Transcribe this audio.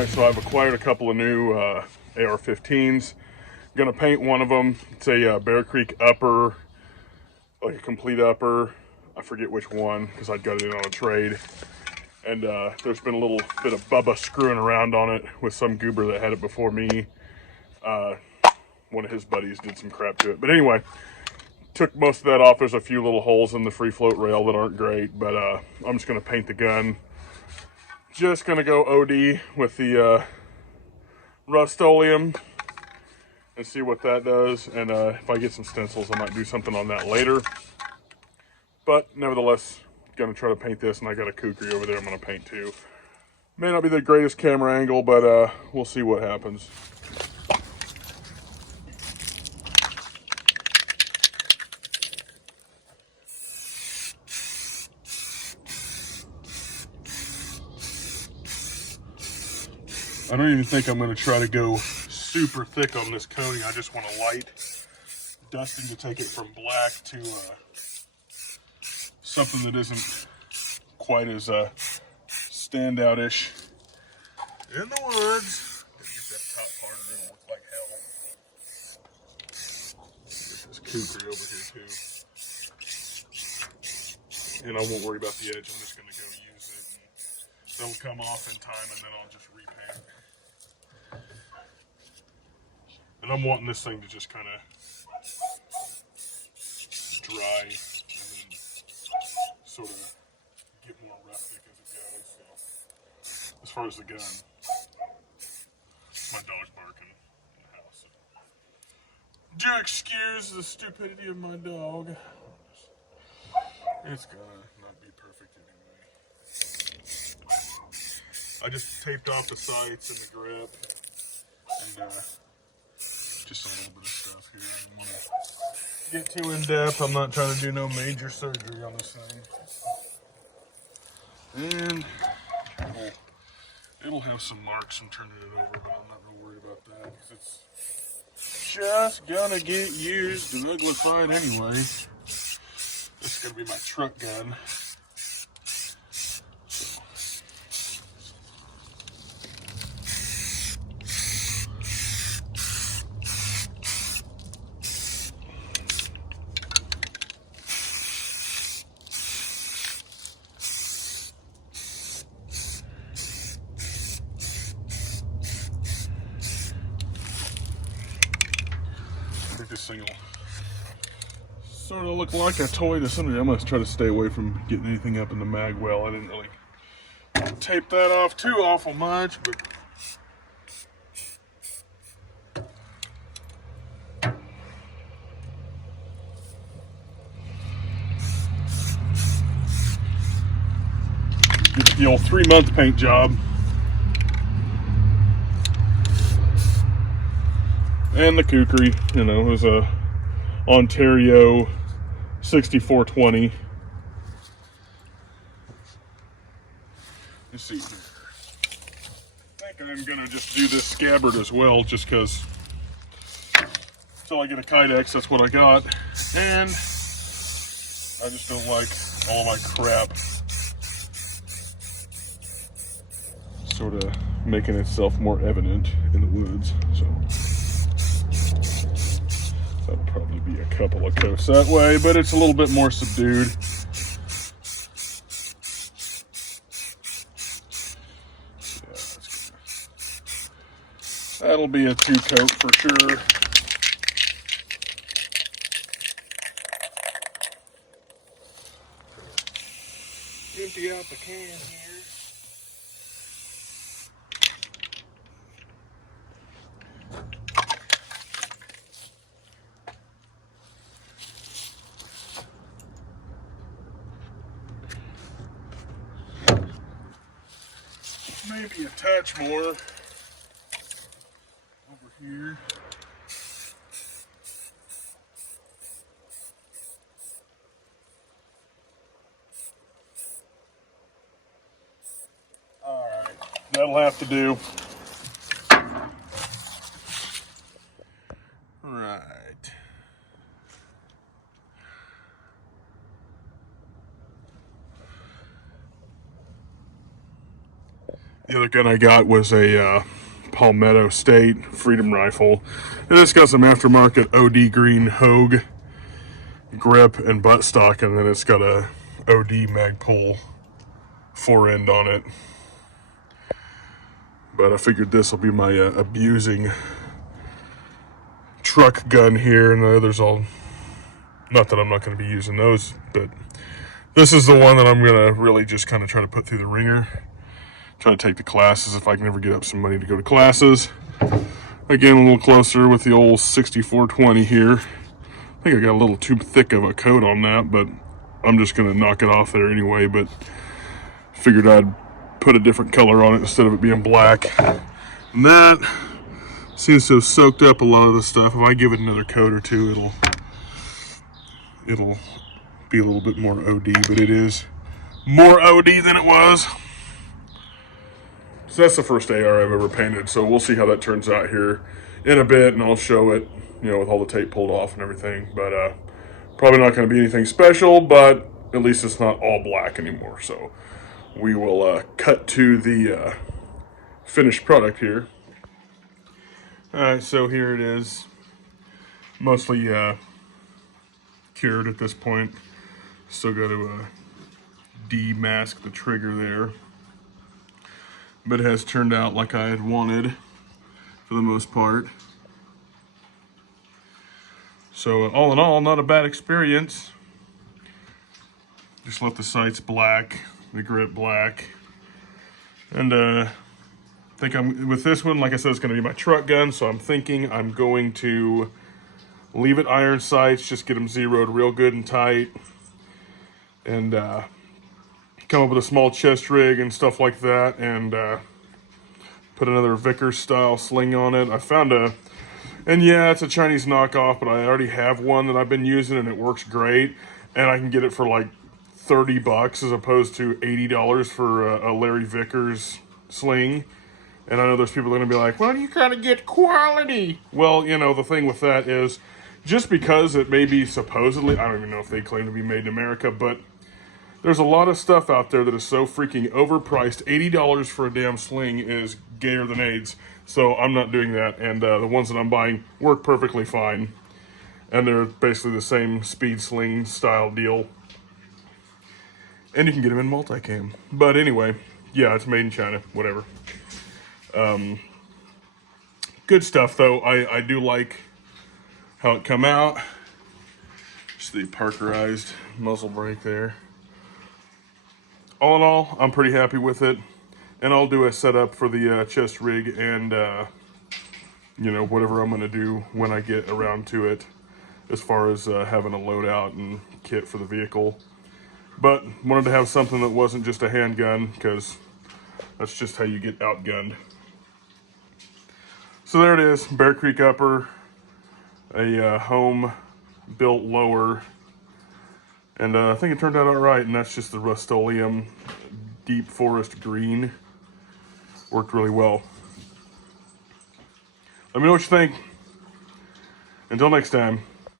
Alright, so I've acquired a couple of new AR-15s. Gonna paint one of them. It's a Bear Creek upper, like a complete upper. I forget which one because I got it in on a trade. And there's been a little bit of Bubba screwing around on it with some goober that had it before me. One of his buddies did some crap to it. But anyway, took most of that off. There's a few little holes in the free float rail that aren't great, but I'm just gonna paint the gun. Just gonna go OD with the Rust-Oleum and see what that does. And if I get some stencils, I might do something on that later. But nevertheless, gonna try to paint this, and I got a kukri over there I'm gonna paint too. May not be the greatest camera angle, but we'll see what happens. I don't even think I'm gonna try to go super thick on this coating. I just want a light dusting to take it from black to something that isn't quite as standout-ish in the woods. Gotta get that top part of it look like hell. Get this kukri over here too. And I won't worry about the edge. I'm just gonna go use it. And it'll come off in time, and then I'll just repaint. And I'm wanting this thing to just kind of dry and then sort of get more rustic as it goes. So, as far as the gun, my dog's barking in the house. So. Do excuse the stupidity of my dog. It's gonna not be perfect anyway. I just taped off the sights and the grip, and just a little bit of stuff here. I don't want to get too in depth. I'm not trying to do no major surgery on this thing. And it'll have some marks from turning it over, but I'm not real worried about that because it's just gonna get used and uglified anyway. This is gonna be my truck gun. I think this thing will sort of look like a toy to somebody. I'm gonna try to stay away from getting anything up in the mag well. I didn't really tape that off too awful much, but get the old 3-month paint job. And the kukri, you know, was a Ontario 6420. Let's see here. I think I'm gonna just do this scabbard as well, just because until I get a Kydex, that's what I got. And I just don't like all my crap sort of making itself more evident in the woods. So that'll probably be a couple of coats that way, but it's a little bit more subdued. That'll be a 2-coat for sure. Empty out the can here. Maybe a touch more over here. All right, that'll have to do. Right. The other gun I got was a Palmetto State Freedom Rifle. And it's got some aftermarket OD green Hogue grip and buttstock, and then it's got a OD Magpul fore-end on it. But I figured this will be my abusing truck gun here, and the others all, not that I'm not going to be using those, but this is the one that I'm going to really just kind of try to put through the ringer. Try to take the classes if I can ever get up some money to go to classes. Again, a little closer with the old 6420 here. I think I got a little too thick of a coat on that, but I'm just going to knock it off there anyway. But figured I'd put a different color on it instead of it being black. And that seems to have soaked up a lot of the stuff. If I give it another coat or two, it'll be a little bit more OD, but it is more OD than it was. So that's the first AR I've ever painted, so we'll see how that turns out here in a bit, and I'll show it, you know, with all the tape pulled off and everything. But probably not going to be anything special, but at least it's not all black anymore. So we will cut to the finished product here. Alright, so here it is. Mostly cured at this point. Still got to demask the trigger there. But it has turned out like I had wanted for the most part. So all in all, not a bad experience. Just left the sights black, the grip black. And I think I'm, with this one, like I said, it's going to be my truck gun, so I'm thinking I'm going to leave it iron sights, just get them zeroed real good and tight. And come up with a small chest rig and stuff like that, and put another Vickers style sling on it. I found and yeah, it's a Chinese knockoff, but I already have one that I've been using and it works great, and I can get it for like $30 as opposed to $80 for a Larry Vickers sling. And I know there's people that are gonna be like, well, you gotta get quality. Well, you know, the thing with that is, just because it may be supposedly, I don't even know if they claim to be made in America, but there's a lot of stuff out there that is so freaking overpriced. $80 for a damn sling is gayer than AIDS. So I'm not doing that. And the ones that I'm buying work perfectly fine. And they're basically the same speed sling style deal. And you can get them in multicam. But anyway, yeah, it's made in China, whatever. Good stuff though. I do like how it come out. Just the Parkerized muzzle brake there. All in all, I'm pretty happy with it, and I'll do a setup for the chest rig and, you know, whatever I'm going to do when I get around to it as far as having a loadout and kit for the vehicle. But wanted to have something that wasn't just a handgun, because that's just how you get outgunned. So there it is, Bear Creek Upper, a home-built lower. And I think it turned out all right, and that's just the Rust-Oleum Deep Forest Green. Worked really well. Let me know what you think. Until next time.